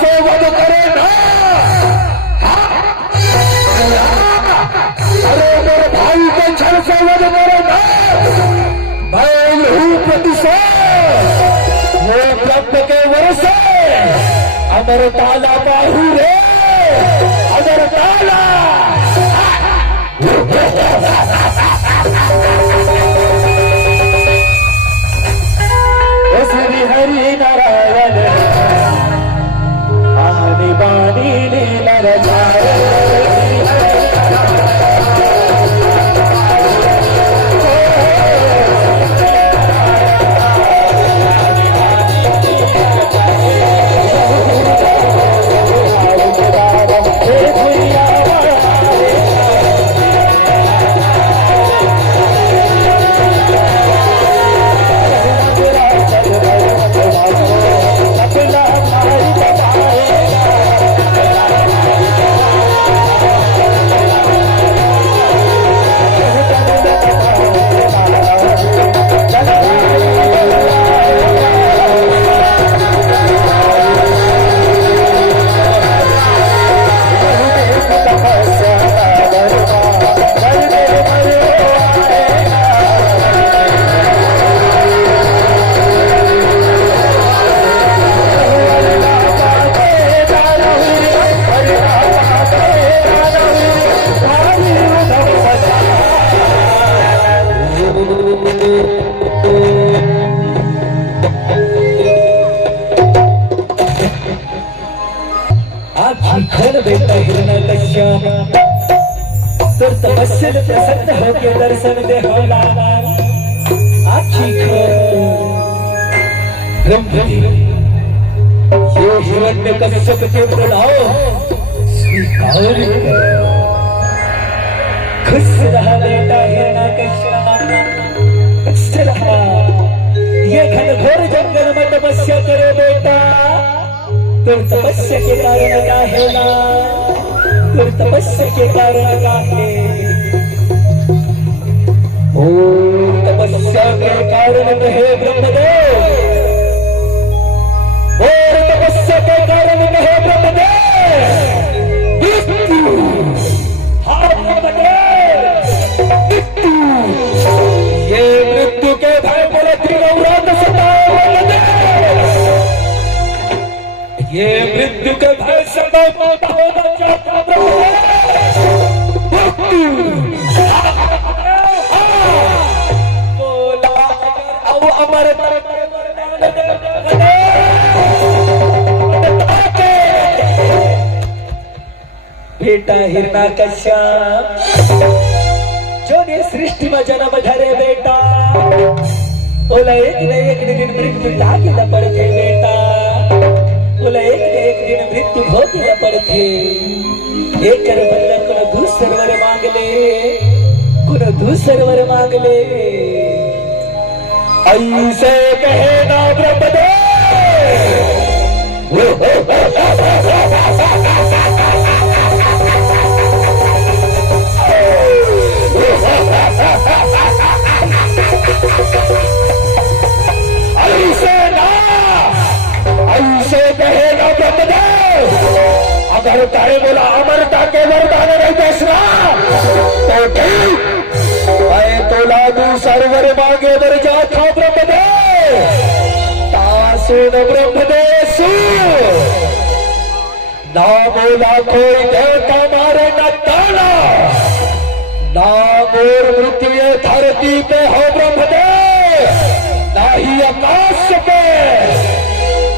से वध करे ना। अरे मेरे भाई के छल से वध करे ना। मैं हूँ प्रतिशोध वो ब्रह्म के वरसे अमर ताला बाहू रे अमर ताला। श्री हरि नारायण आनी बानी लीला रचाए। बेटा हिरण्यकश्यप तर तपस्येत प्रसन्न होके दर्शन दे होला। आखी ब्रह्मदेव ये हिरण्यकश्यप के प्रणाम स्वीकार कर। खुश रहा बेटा हिरण्यकश्यप, खुश रहा। ये घनघोर जंगल में तपस्या करे बेटा। तुम तपस्या के कारण क्या है ना, तुम तपस्या के कारण क्या है। ओ तपस्या के कारण है ब्रह्मदेव, और तपस्या के कारण है ब्रह्मदेव। हाँ ब्रह्मदेव, ये मृत्यु के भय बोले त्रिगौरात सताओ। ये मृत्यु के भय से होना चाहता अमर बेटा हिरण्यकश्यप जो ने सृष्टि में जन्म धरे बेटा, बोला एक दिन मृत्यु ताकि न पड़ते बेटा। बोला एक दिन मृत्यु भोगी न पड़ते। एक कर बल्ला कोनो दूसर वर मांग ले, कोनो दूसर वर मांग ले। ऐसे कहे ना ब्रह्मदेव। ऐसे कहेगा ब्रह्मदेव। अगर तारे बोला अमरता के वरदान नहीं बेचना तो ठीक, मैं तो लादू सरवर मांगे बर जाता ब्रह्मदेव। तासुन ब्रह्मदेव ना बोला कोई देवता मारे न ताला, ना मोर मृत्यु ये धरती पे हो ब्रह्मदेव, ना ही आकाश पे।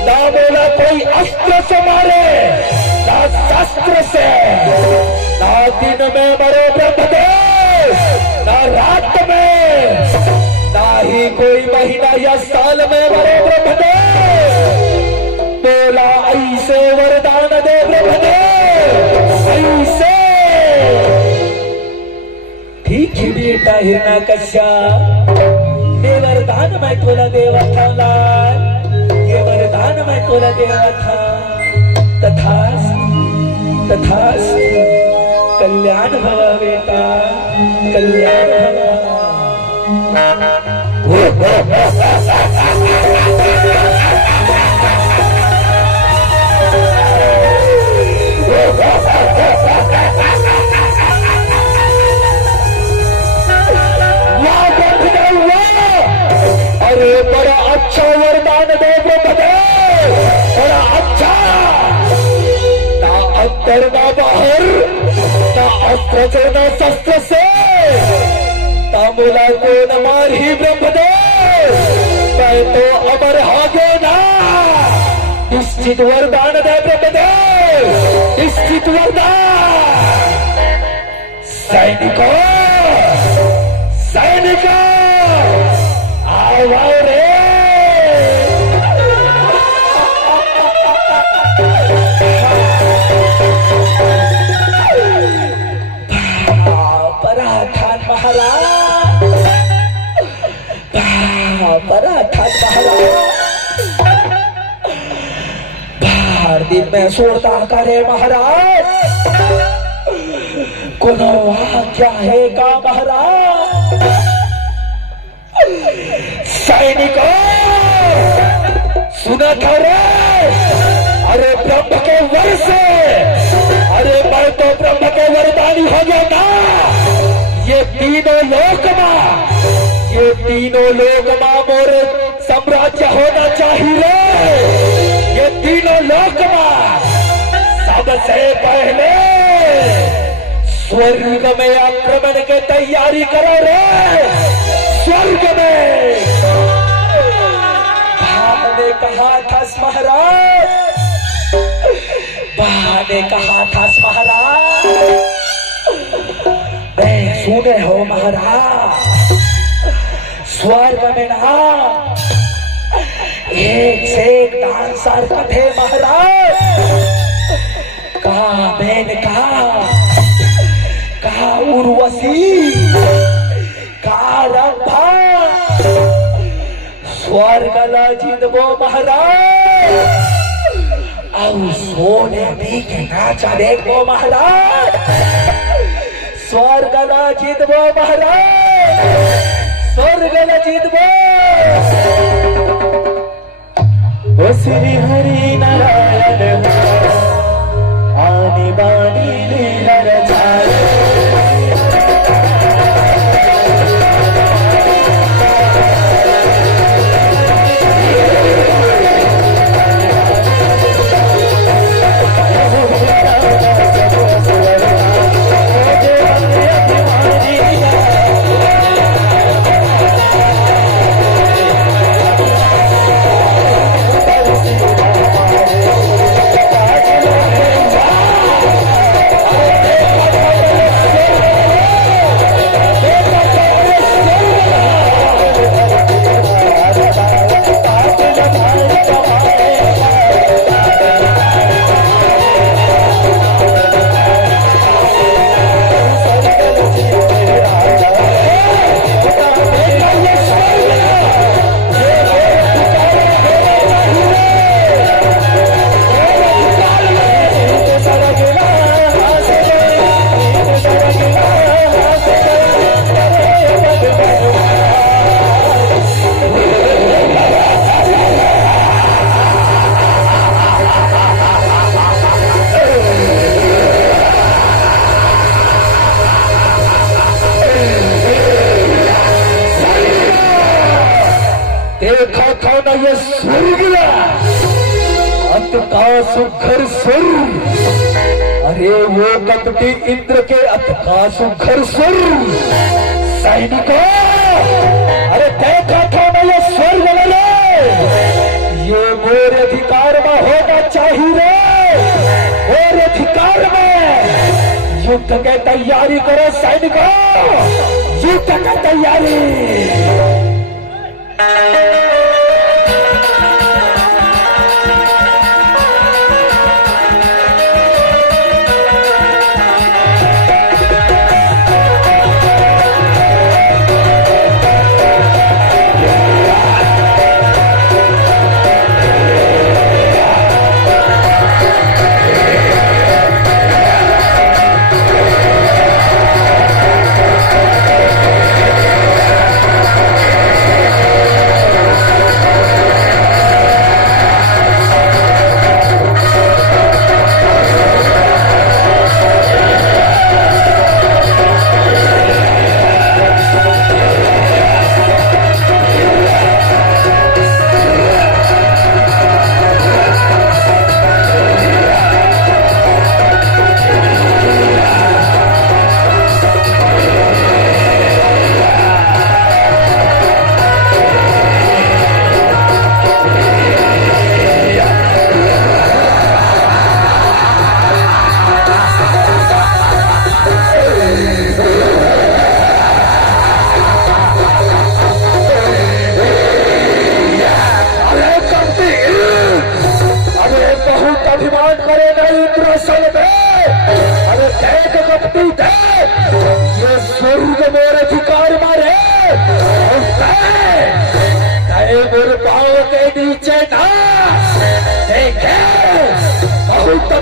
ना बोला कोई अस्त्र से मारे, ना शस्त्र से। ना दिन में मरो ब्रह्मदेव, ना रात में, ना ही कोई महीना या साल में मरो ब्रह्मदेव। बोला ऐसे वरदान दे ब्रह्मदेव, ऐसे। ठीक ही बेटा हिरण्यकश्यप, ये वरदान मैं तोला देवा था लाल, ये वरदान मैं तोला देवा था। तथास्तु कल्याण भवा बेटा, कल्याण भवा। अंदर ना बाहर, ना अस्त्र से ना शस्त्र से, तामुला को न मार ही ब्रह्मदेव, मैं तो अमर हागे ना। निश्चित वरदान दे ब्रह्मदेव, निश्चित वरदान। सैनिकों, सैनिकों, आओ रे। पराठान महाराज, पराठान महाराज, बाहर दिन में सोड़ता करे महाराज, कोनो क्या है का महाराज। सैनिकों, सुना था रे, अरे ब्रह्म के वर से, अरे मैं तो ब्रह्म के वरदानी हो गया ना। ये तीनों लोक मां, ये तीनों लोक मां मोरे साम्राज्य होना चाहिए। ये तीनों लोक मां सबसे पहले स्वर्ग में आक्रमण की तैयारी करो रे। स्वर्ग में ने कहा था महाराज, ने कहा था महाराज, मैं सुने हो महाराज, स्वर्ग में ना एक से एक डांसर थे महाराज। कहा मैंने कहा उर्वशी, कहा रंभा, स्वर्ग ला जिंदबो महाराज। और सोने भी के नाचा देखो महाराज, स्वर्ग ला जिंदबो महाराज, स्वर्ग ला जिंदबो। ओ श्री हरि नारायण आनी बानी लीला रचाए। देखा था ना ये स्वर्ग अंत का सुघर सुर। अरे वो कपटी इंद्र के अंत का सुघर सुर। सैनिकों, अरे देखा था ना ये स्वर्ग ये मेरे अधिकार में होना चाहिए। मेरे अधिकार में युद्ध की तैयारी करो सैनिकों, युद्ध की तैयारी।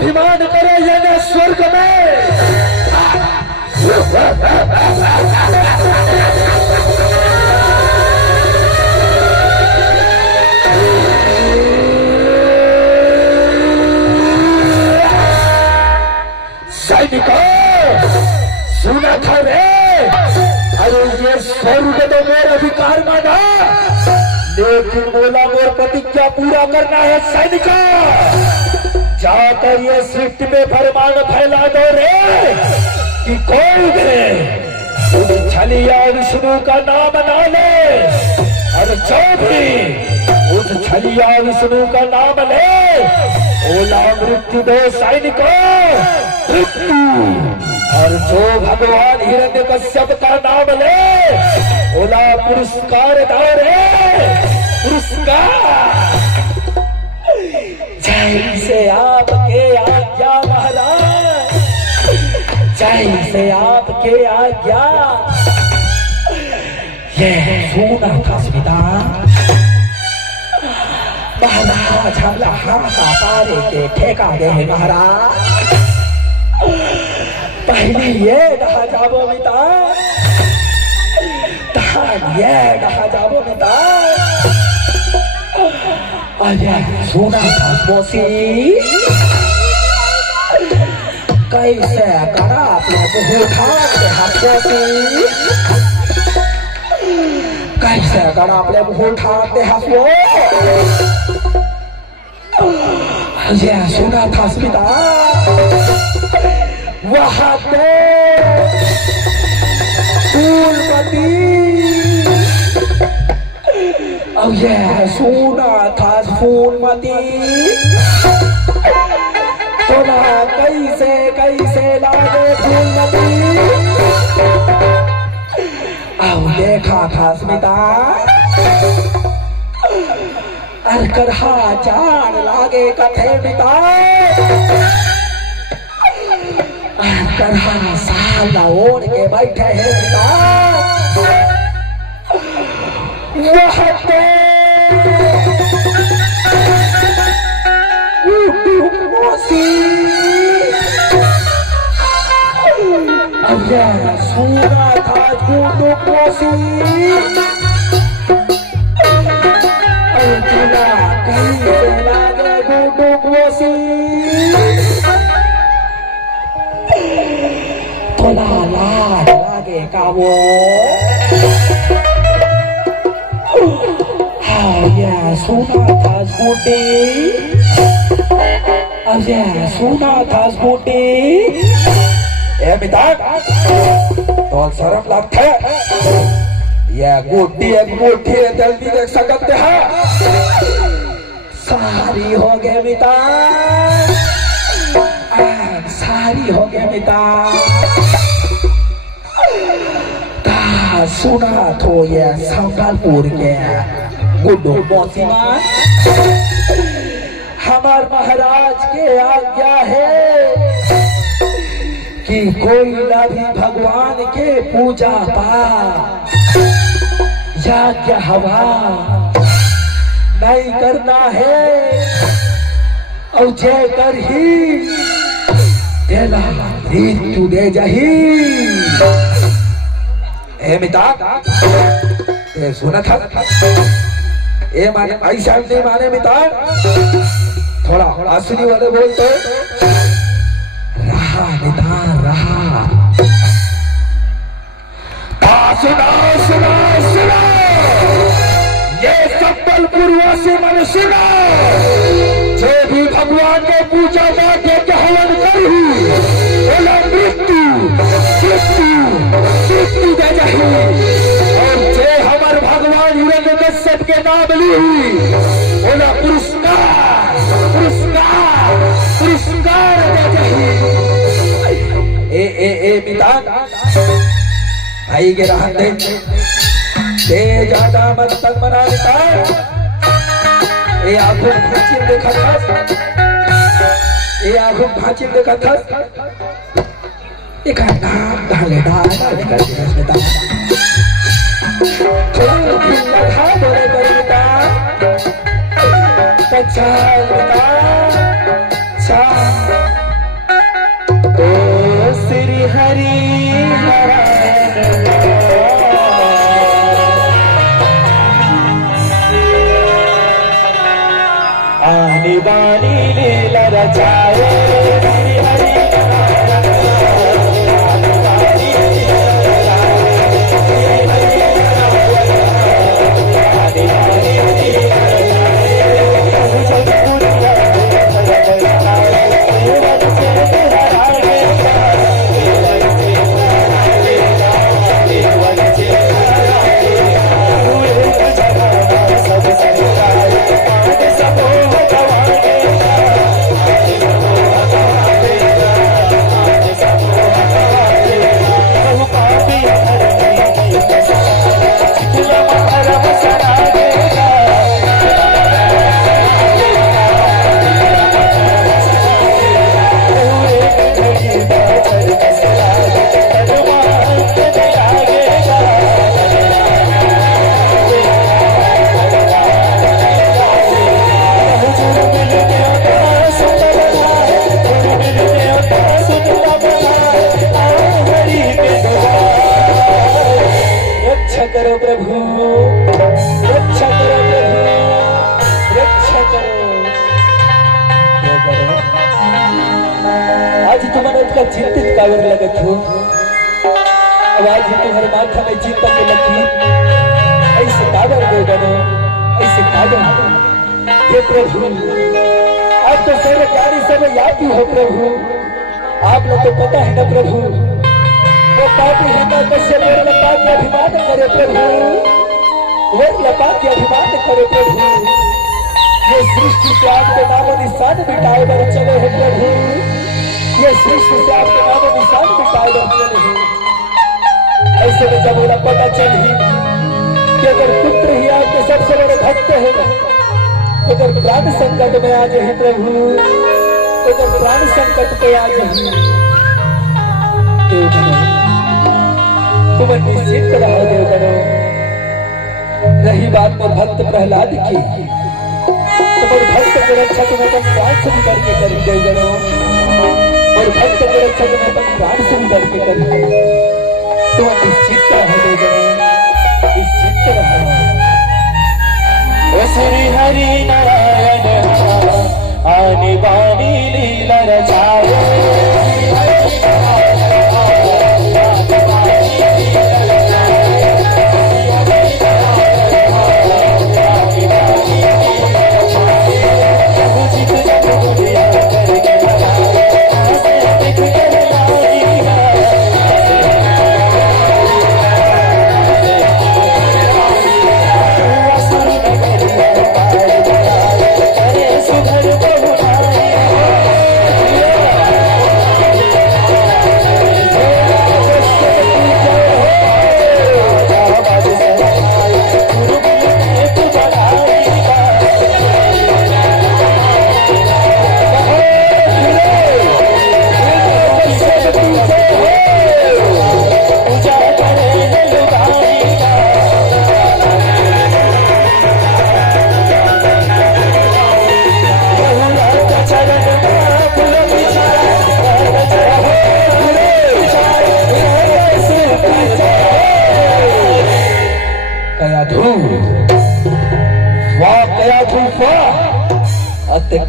अभिमान करे यानी स्वर्ग में। सैनिकों, सुना था रे, अरे ये स्वर्ग तो मेरा अधिकार माना, लेकिन बोला मोर प्रतिज्ञा पूरा करना है। सैनिकों, जाकर ये सृष्टि में फरमान फैला दो रे कि कोई भी उस छलिया विष्णु का नाम ना ले, और जो भी उस छलिया विष्णु का नाम ले ओला मृत्यु दो। सैनिकों, मृत्यु। और जो भगवान हिरण्यकश्यप का नाम ले ओला पुरस्कार दो रे, पुरस्कार। जय से आपके आज्ञा महाराज, जय से आपके आज्ञा। ये सुना था स्मिता, महाराज हम हाथा पारे के ठेका गए महाराज। पहले ये कहा जाबो मिता, ये कहा जाबो मिता। अरे सुना था मोसी, कैसे करा अपने उठाते हाथों, कैसे करा अपने उठाते हाथों। ये सुना था स्मिता, वहां पे फूलमती। अब ये सुना था फूलमती, तो ना कैसे कैसे लागे फूलमती। अब देखा था स्मिता, अलकरहा चार लागे कथे पिता। अलकरहा साला ओढ़ के बैठे हैं पिता। वहाँ पे मोसी, अब यह सुना था गुडू मोसी। कैसे लागे गुडू मोसी, तोला लागे का वो। हाँ ये सुना था स्कूटी, अब ये सुना था स्कूटी। ए मिता, तो शर्म लगता है, ये गुड्डी एक मुट्ठी जल्दी देख सकते हैं। सारी हो गए मिता, सारी हो गए मिता। ता सुना तो ये संबलपुर के गुड्डू मोसीमान, हमार महाराज के आज्ञा है कि कोई ना भी भगवान के पूजा पाठ यज्ञ हवा नहीं करना है, और जय कर ही तेरा मृत्यु दे जाही। ए मिता, ये सुना था, ये माने ऐसा नहीं माने मिता, थोड़ा असली वाले बोलते रहा मिता रहा। सुना सुना सुना, ये संबलपुर वासी मन सुना, जो भी भगवान ने पूजा पाठ के हवन करी बोला मृत्यु मृत्यु मृत्यु दे जाही। और जे हमार भगवान हिरण्यकश्यप के नाम ली बोला पुरस्कार पुरस्कार पुरस्कार दे जाही। ए पिता भाई के रहन दे, ज्यादा मत तक मना देता। ये आंखों भांचिल देखा था, ये आंखों भांचिल देखा था। एक नाम डाले डाला निकल गया बेटा, थोड़ा भी लगा बोले बेटा, पचास बेटा, चार बानी लीला रचाए हरि हरि करो प्रभु, रक्षा करो प्रभु, रक्षा करो। आज तुम्हारा इतना चिंतित कावर लगत हो, अब आज तुम्हारे माथा में चिंता के लगी ऐसे कावर दो बनो, ऐसे कावर हे प्रभु। आप तो सर्व ज्ञानी सर्व याती हो प्रभु, आप लोग तो पता है ना प्रभु, वो पापी है ना कैसे वर लपा के अभिमान करे प्रभु, वर लपा के अभिमान करे प्रभु। ये सृष्टि से आपके नामो निशान मिटाए बर चले हैं प्रभु, ये सृष्टि से आपके नामो निशान मिटाए बर चले हैं। ऐसे में जब बोला पता चली कि अगर पुत्र ही आपके सबसे बड़े भक्त है, अगर प्राण संकट में आ जाए प्रभु, अगर प्राण संकट पे आ जाए तुम निश्चित रहो देवगणों। रही बात में भक्त प्रहलाद की, तुम्हारे भक्त की रक्षा तुम अपन प्राण से भी करके करी देवगणों, और भक्त की रक्षा तुम अपन प्राण से भी करके करी। तुम निश्चित रहो देवगणों, निश्चित रहो। श्री हरि नारायण आनी बानी लीला रचाए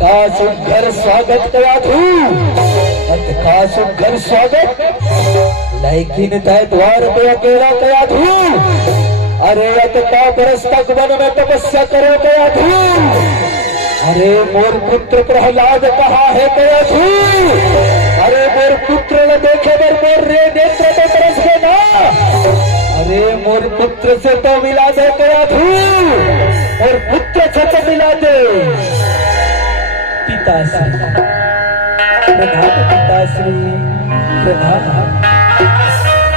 का सुघर स्वागत कया थू, अत का सुघर स्वागत, लेकिन तय द्वार पे अकेला कया थू। अरे अत का बरस तक वन में तपस्या करो कया थू। अरे मोर पुत्र प्रहलाद कहा है कया थू। अरे मोर पुत्र न देखे बर मोर रे नेत्र में तरस के ना। अरे मोर पुत्र से तो मिला दे कया थू, और पुत्र से तो मिला दे। पिताश्री प्रधान, पिताश्री प्रधान,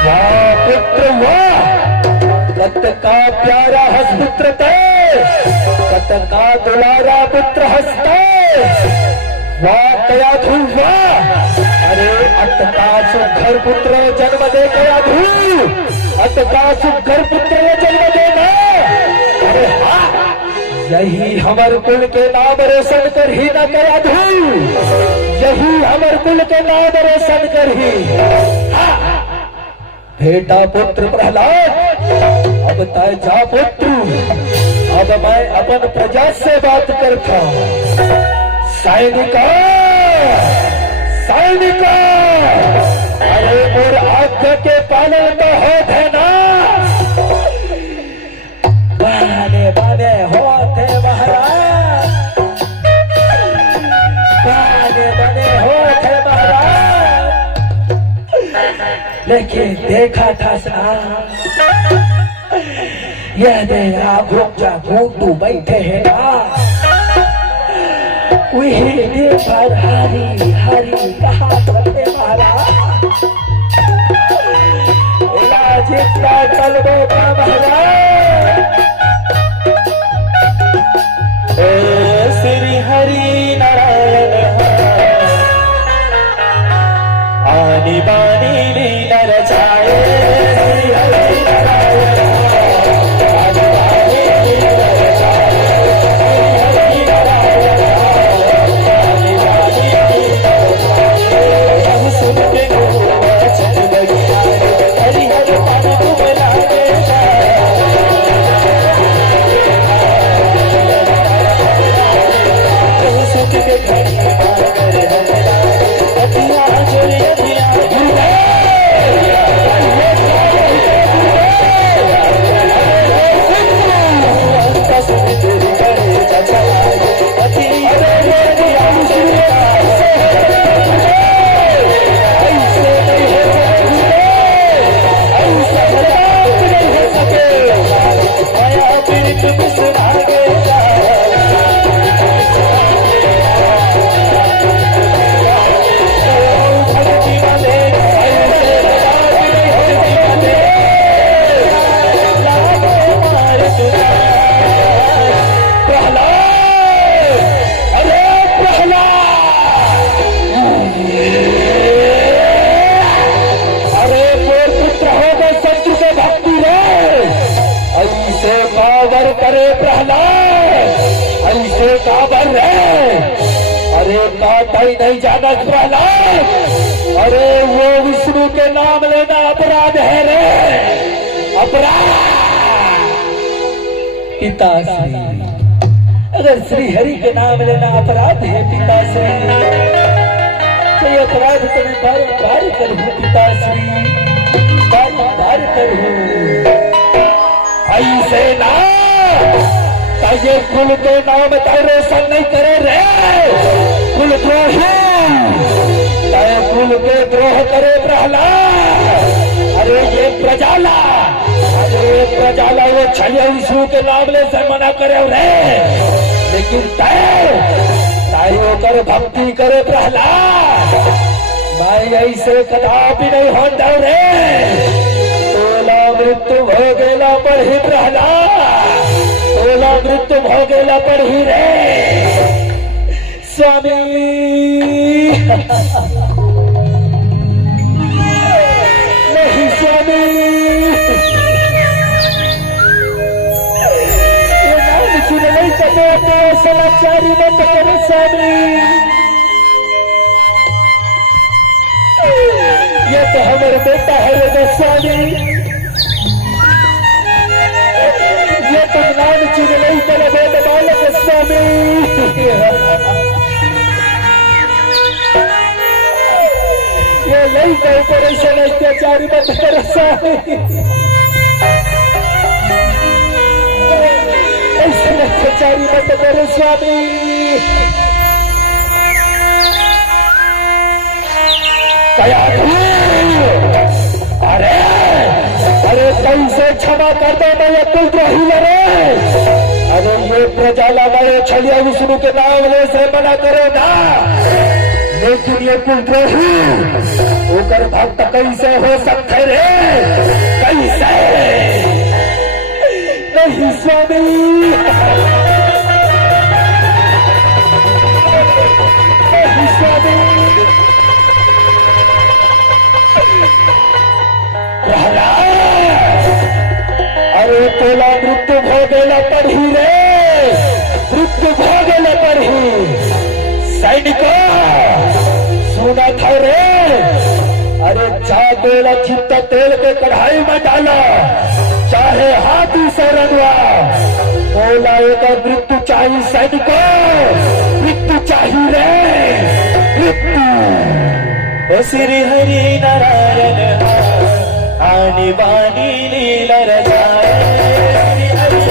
वाह पुत्र वाह, कत का प्यारा हस पुत्र ते, कत का दुलारा पुत्र हसते, वाह कया धू वाह। अरे अत का सुघर पुत्र जन्म दे कया धू, अत का सुघर पुत्र जन्म देना। अरे हाँ, यही हमर कुल के नाम रोशन कर ही न कया धू, यही हमर कुल के नाम रोशन कर ही। बेटा पुत्र प्रहलाद, अब तय जा पुत्र, अब मैं अपन प्रजा से बात करता। सैनिक सैनिक अरे मोर आज्ञा के पालन तो होते ना बने बने होते महाराज, बने बने होते महाराज, लेकिन देखा था साहब यह देहा घूमजा घूमतू बैठे है ना वही पर हरी हरी कहा करते महाराज जितना कलबे का महाराज श्री हरि नारायण आनी बानी लीला रचाए श्री हरि नारायण आनी बानी लीला रचाए श्री हरि नारायण आनी बानी लीला रचाए अब सुन के चल लगी हरि हरि पानी को मिलाए सुख के घड़ी मार कर अतिया चोरी अतिया सुन तेरी करे चाचा करे प्रहलाद ऐसे काबर है अरे काटा ही नहीं जाना प्रहलाद अरे वो विष्णु के नाम लेना अपराध है रे अपराध पिताश्री अगर श्री हरि के नाम लेना अपराध है पिताश्री तो ये अपराध तो मैं बार करूँ पिताश्री बार करूँ ऐसे ना ये कुल के नाम रोशन नहीं करे रे कुल द्रोही कुल के द्रोह करे प्रहलाद अरे ये प्रजाला वो छलिया विष्णु के नाम ले से मना करे रे लेकिन तय होकर भक्ति करे प्रहलाद भाई ऐसे कदापि नहीं होता रे तोला मृत्यु हो गेला पढ़ी प्रहलाद तोला मृत्यु हो गेला पढ़ी रे स्वामी नहीं स्वामी ये नाम चुन नहीं सके तेरे समाचारी मत करे स्वामी ये तो हमारे बेटा है रे स्वामी ये तो नाम चुन नहीं करे बेटा बालक स्वामी ये नहीं कहो परेशान अत्याचारी मत करे स्वामी ऐसे अत्याचारी मत करे स्वामी अरे अरे कैसे क्षमा कर दो मैं ये कुलद्रोही लड़े अरे ये प्रजाला वाले छलिया विष्णु के नाम ले से मना करो ना लेकिन ये कुलद्रोही होकर भक्त कैसे हो सकते रे कैसे नहीं स्वामी नहीं स्वामी अरे तोला मृत्यु भोगेला पढ़ी रे मृत्यु भोगेला पढ़ी सैनिक सुना था रे अरे चाहे चित्त तेल के कढ़ाई में डाला चाहे हाथी से रंगवा बोला एक मृत्यु चाहिए सैनिक मृत्यु चाहिए रे मृत्यु। ओ श्री हरि नारायण आणि वाणी लीला रचाए श्री हरि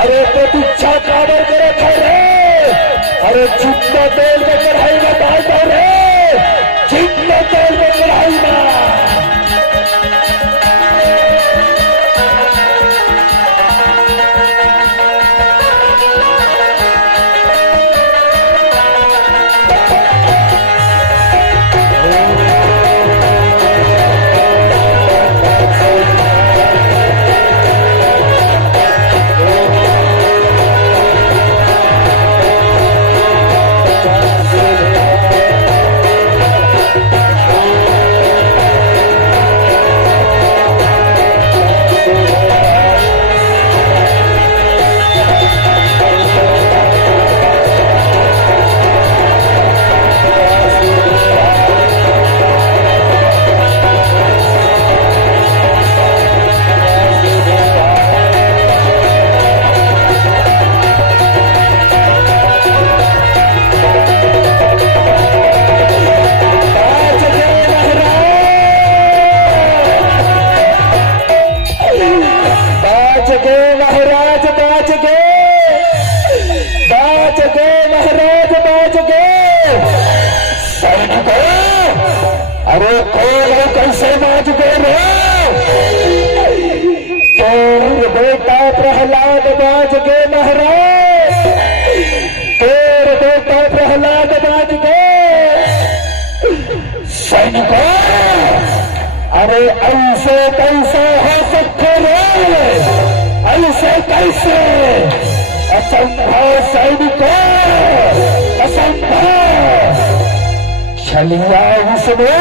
अरे प्रतीक्षा काबर करत है रे। अरे जितना तेल में कढ़ाई में डाल दो रे, जितना तेल में कढ़ाई में। अरे कौन है कैसे बाज गए रे। तेर बेटा प्रहलाद बाज गए महाराज, तेर बेटा प्रहलाद बाज गए। सैनिकों, अरे ऐसे कैसे हो सकते रे, ऐसे कैसे, असंभव सैनिकों, असंभव। छलिया उसमें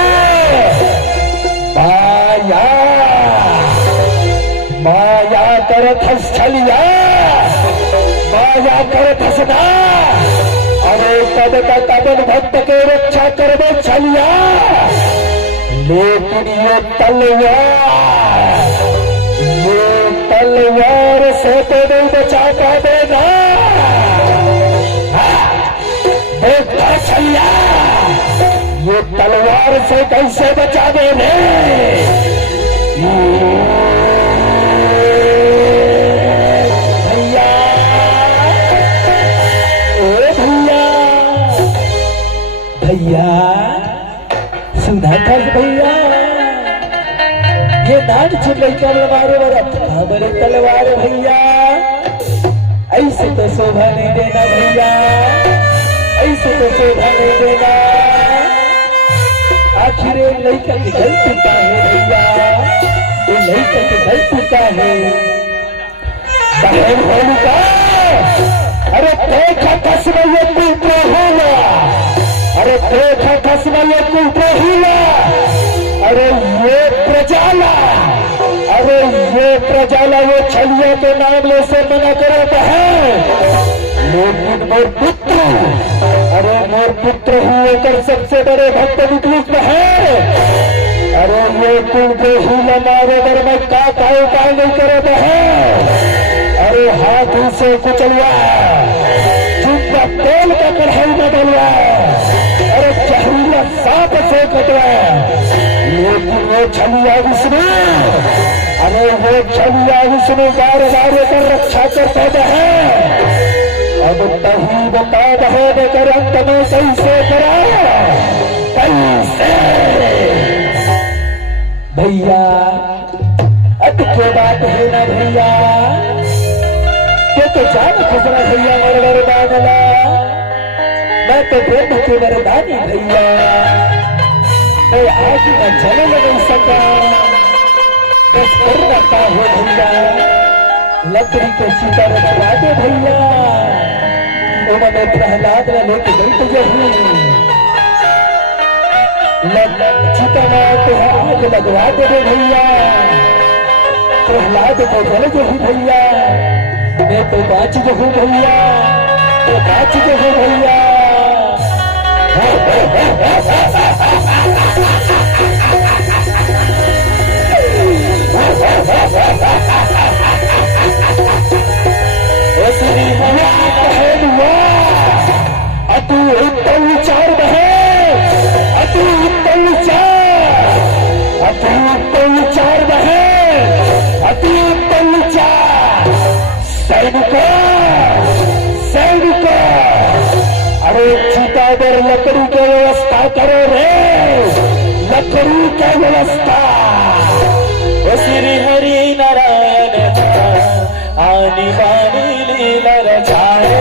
माया, माया करत हस छलिया, माया करत हसना। अरे तब तक अपन भक्त के रक्षा करबे छलिया, लेकिन ये तलवार से तो नहीं बचा पाएगा। देखा छलिया, ये तलवार से कैसे बचावे रे। भैया, ओ भैया, भैया सुना था भैया, ये नान चुलाई तलवार वाला बड़े तलवार भैया, ऐसे तो शोभा नहीं देना भैया, ऐसे तो शोभा नहीं देना। आखिर लड़का की गलती का है भैया, ये लड़का की गलती का है। बहन होलिका, अरे देखा कसम ये पुत्र हुआ, अरे देखा कसम ये पुत्र हुआ। अरे ये प्रजाला, अरे ये प्रजाला वो छलिया के नाम ले से मना करो बहन, लेकिन मोर पुत्र, अरे मोर पुत्र ही होकर सबसे बड़े भक्त विकृत है। अरे ये तुमको ही मारे बर में का उपाय नहीं करे है। अरे हाथों से कुचलवा, चुपका तेल का कढ़ाई में डलवा, अरे जहरीला सांप से कटवा। लेकिन वो छलिया विष्णु, अरे वो छलिया विष्णु बार बार कर रक्षा करता है। अब तभी बता रहे लेकर अंत में कैसे करा, कैसे भैया अब क्या बात है ना भैया, ये तो जान खुसरा भैया मरवर बादला, मैं तो ब्रह्म के वरदानी भैया, मैं आज न चले नहीं सका, बस कर रखा हो भैया, लकड़ी के चिता रखवा दे भैया, उन्होंने प्रहलाद ने लेके गई यही चिता तो आग लगवा दे भैया, प्रहलाद को जल जहू भैया, मैं तो बाच जहू भैया, तो बाच जहू भैया। अतु उत्तम विचार बहे, अतु उत्तम विचार, अतु उत्तम विचार बहे, अति उत्तम विचार। सैनिको, सैनिको, अरे चितावर लकड़ी की व्यवस्था करो रे, लकड़ी की व्यवस्था। श्री हरि नारायण आनी बानी लीला रचाए,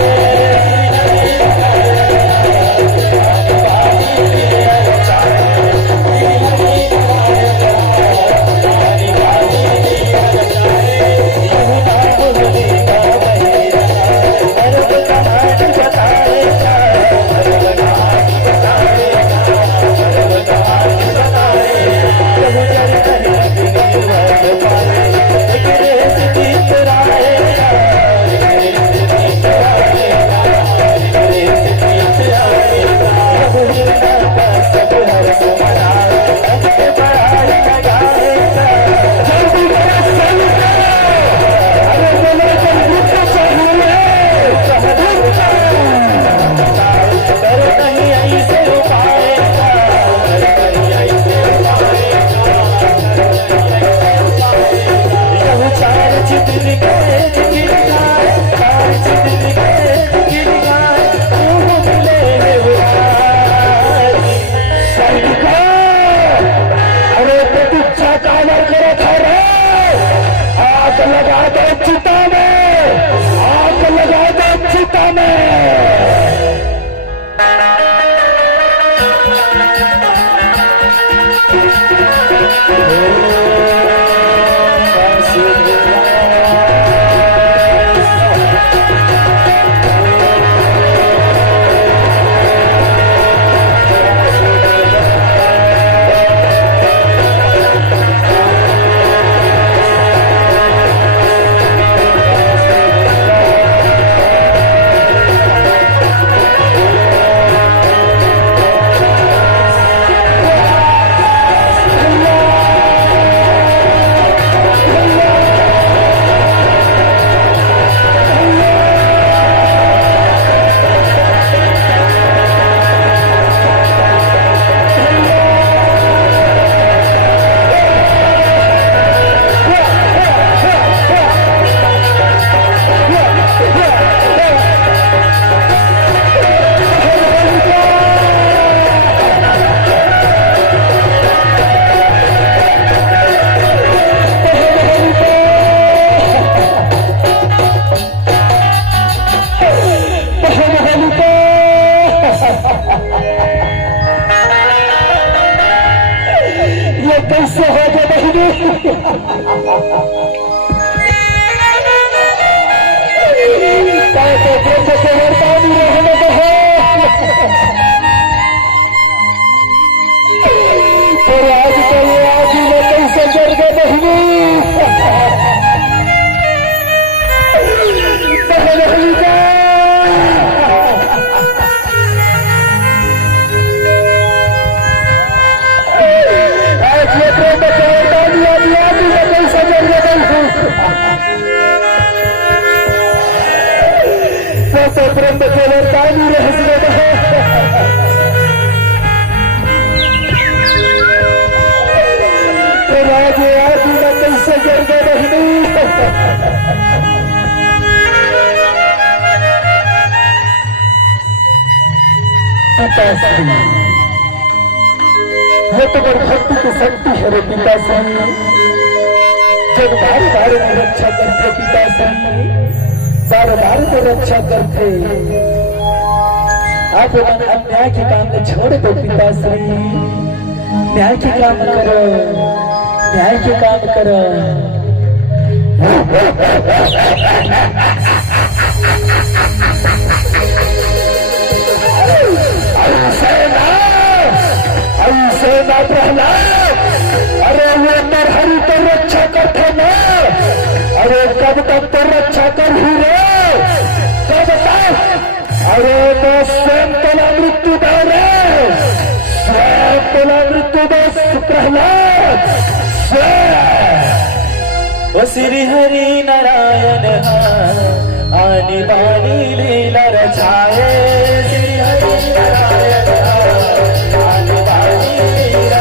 पानी रहने दो। राजे आदि न कैसे जर्गे बहनी। पिताश्री ये तो बड़ी भक्ति की शक्ति है रे पिताश्री, जब बार बार में रक्षा करते पिताश्री, बार बार में रक्षा करते। आप अन्याय के काम में छोड़ दो पिताश्री, न्याय के काम करो, न्याय के काम करो। ऐसे ना प्रहलाद, अरे वो नरहरि तो रक्षा करते ना, अरे कब तक तो रक्षा कर ही रे, कब तक? अरे मैं स्वयं तुला मृत्यु दे रे, स्वयं तुला मृत्यु दे प्रहलाद, स्वयं। ओ श्री हरि नारायण आनी बानी लीला रचाए, श्री हरि नारायण आनी बानी लीला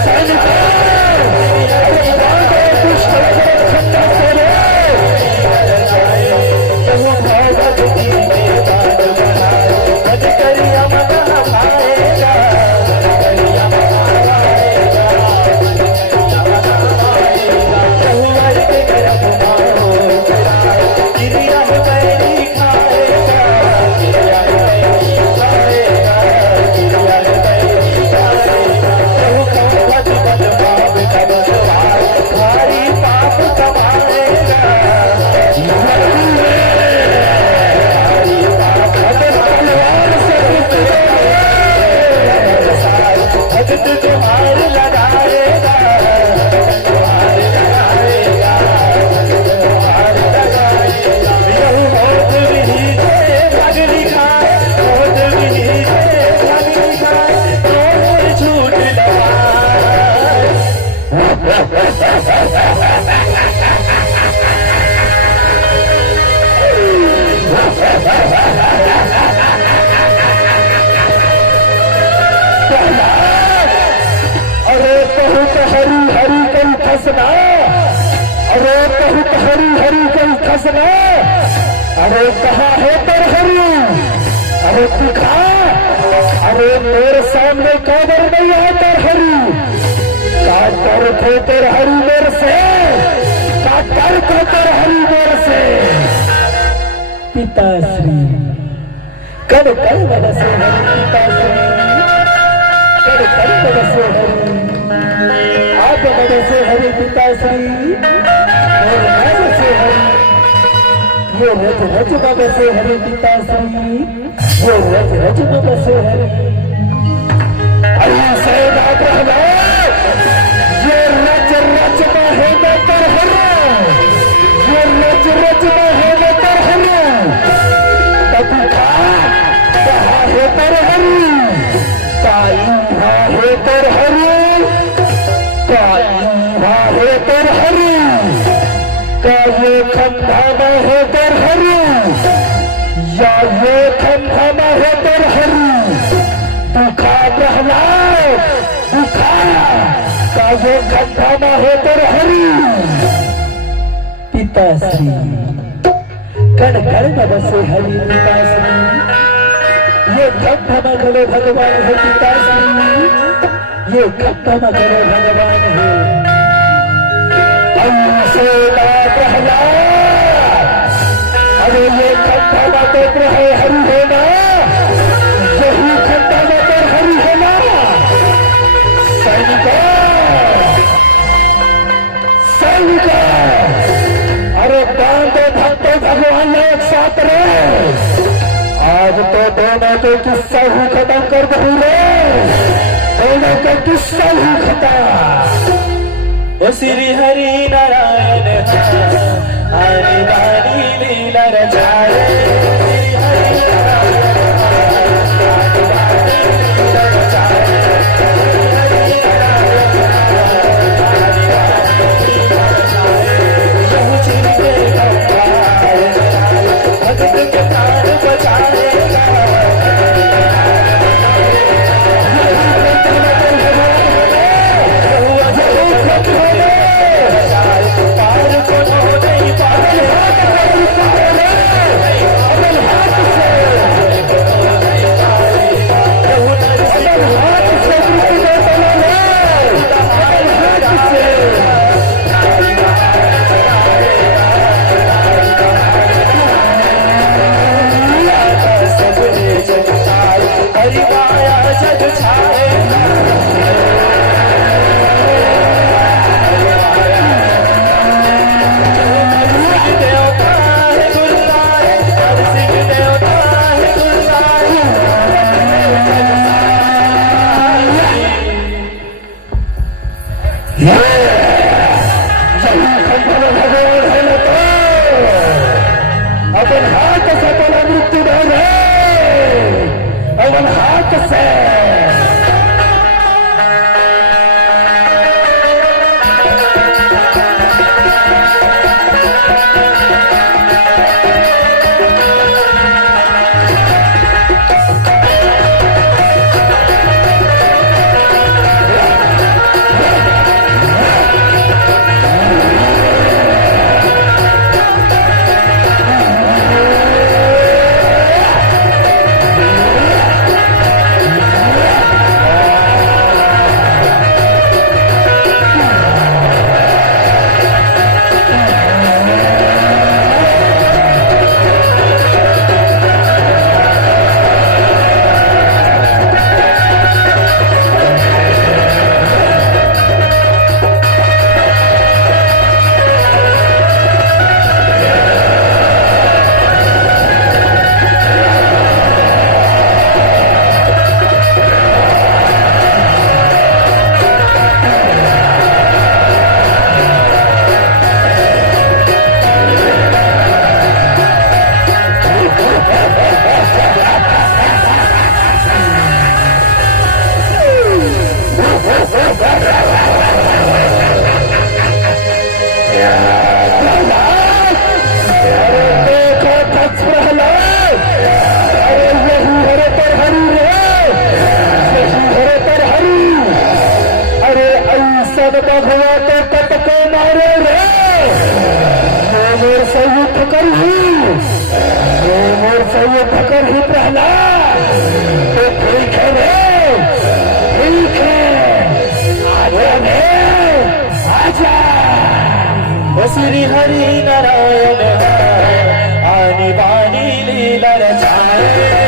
अरे कहाँ है तरहरी, अरे दिखा, अरे मेरे सामने काबर नहीं है तरहरी, का डर थे तरहरी मेरे से, का डर थे तरहरी मेरे से। पिताश्री कब कल बरसे हरि, पिताश्री कब कल बरसे हरि, आप बरसे हरि पिताश्री, और मैं बरसे हरि, ये रज रज में बसे हरि पिताश्री, ये रज रज में बसे हरि। ऐसे ना प्रहलाद, ये रज रज में है न तरहरी, ये रज रज में है न तरहरी, तब कहाँ है तरहरी, कहाँ है तरहरी, कहाँ है तरहरी, का ये खंभा में है तरहरी, या ये खंभा में है तरहरी, दिखा प्रहलाद, दिखा, का ये खंभा में है तरहरी। पिताश्री कण कण में बसे हरि पिताश्री, ये खंभा में खड़े भगवान है पिताश्री, ये खंभा में खड़े भगवान है। ऐसे ना प्रहलाद, अरे ये खंभा में तो हरि है ना, यही खंभा में तो हरि है ना। सैनिका, सैनिका, अरे बांधो भक्तों भगवान ने एक साथ रहे, आज तो दोनों के किस्सा ही खत्म कर दू रे, दोनों के किस्सा ही खत्म। ओ श्री हरि नारायण आनी बानी लीला रचाए, भगत के प्राण बचाएगा। हक से। भगवा तो कटको मारे रे मोर से युद्ध कर ही प्रहलाद तो ठीक है रे ठीक है आजा श्री हरि नारायण आनी बानी लीला रचाए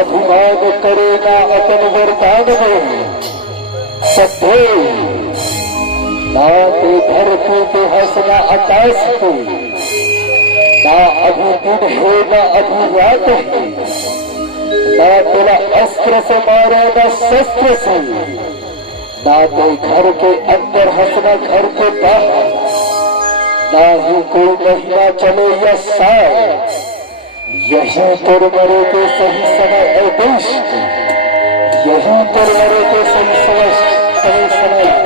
अभिमान करेना अपन वरदान में सत्य ना तो धरती पे हंसना आकाश को ना अभी दिन है ना अभी रात है ना तेरा अस्त्र से मारे ना शस्त्र से ना तो घर के अंदर हंसना घर के बाहर, ना ही कोई महीना चले या साल, यही तुरमरे के सही समय दोस्त, यही तुरमरे के सही समय